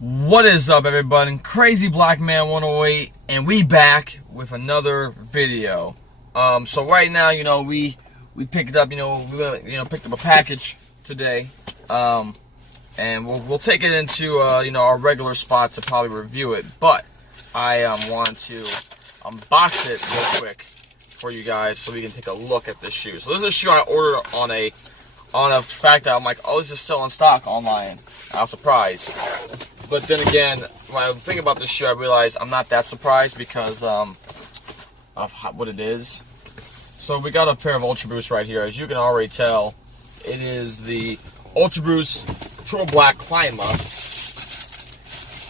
What is up, everybody? Crazy Black Man 108, and we back with another video. So right now, we picked up, we picked up a package today, and we'll take it into our regular spot to probably review it. But I want to unbox it real quick for you guys so we can take a look at this shoe. So this is a shoe I ordered on a fact that I'm like, oh, this is still in stock online. I was surprised. But then again, when I think about this shoe, I realize I'm not that surprised because of what it is. So we got a pair of Ultraboost right here. As you can already tell, it is the Ultraboost Triple Black Clima.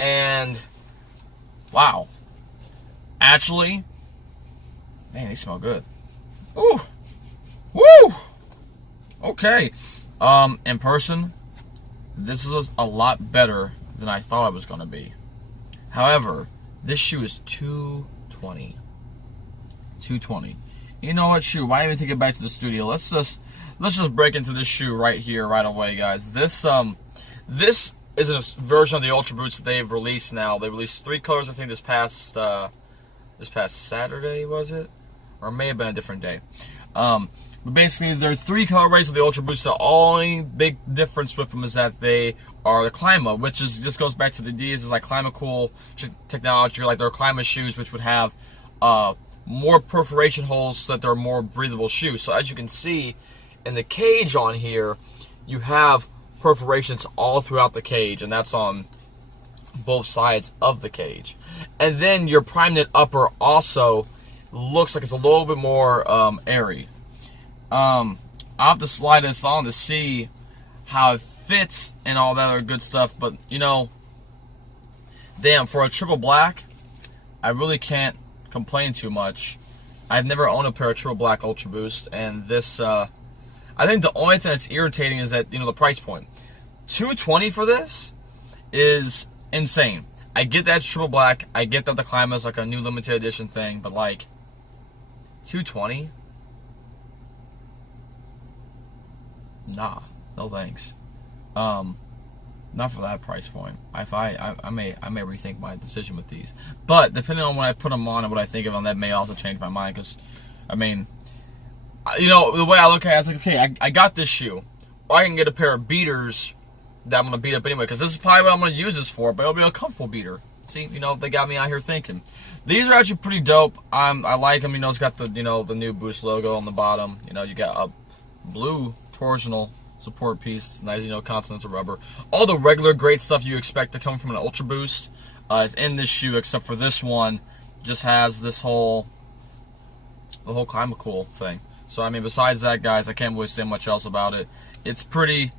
And, wow. Actually, man, they smell good. Ooh. Woo! Okay. In person, this is a lot better than I thought it was going to be. However, this shoe is $220. $220. You know what, shoe? Why even take it back to the studio? Let's just break into this shoe right here, right away, guys. This is a version of the Ultraboost that they've released now. They released 3 colors, I think, this past Saturday, was it? Or it may have been a different day. But basically, there are 3 colorways of the Ultraboost. The only big difference with them is that they are the Clima, which is just goes back to the Adidas is like Clima Cool technology, like their Clima shoes, which would have more perforation holes so that they're more breathable shoes. So as you can see in the cage on here, you have perforations all throughout the cage, and that's on both sides of the cage. And then your prime knit upper also looks like it's a little bit more airy. I'll have to slide this on to see how it fits and all that other good stuff, but damn, for a triple black, I really can't complain too much. I've never owned a pair of triple black Ultraboost, and this, I think the only thing that's irritating is that, the price point. $220 for this is insane. I get that it's triple black, I get that the Clima is like a new limited edition thing, but like, $220? Nah, no thanks. Not for that price point. I may rethink my decision with these. But depending on when I put them on and what I think of them, that may also change my mind. Because, the way I look at it, I was like, okay, I got this shoe, or I can get a pair of beaters that I'm gonna beat up anyway. Because this is probably what I'm gonna use this for. But it'll be a comfortable beater. See, they got me out here thinking. These are actually pretty dope. I like them. It's got the the new Boost logo on the bottom. You got a blue torsional support piece, nice, continental rubber. All the regular great stuff you expect to come from an Ultraboost is in this shoe, except for this one just has the whole Clima Cool thing. So besides that, guys, I can't really say much else about it. It's pretty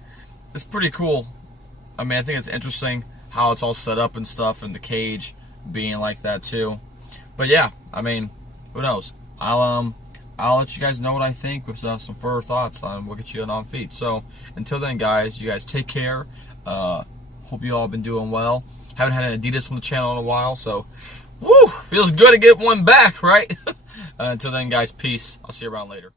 cool. I think it's interesting how it's all set up and stuff, and the cage being like that too. But yeah, who knows? I'll let you guys know what I think with some further thoughts on what gets you on feet. So until then, guys, you guys take care. Hope you all have been doing well. Haven't had an Adidas on the channel in a while, so woo, feels good to get one back, right? Until then, guys, peace. I'll see you around later.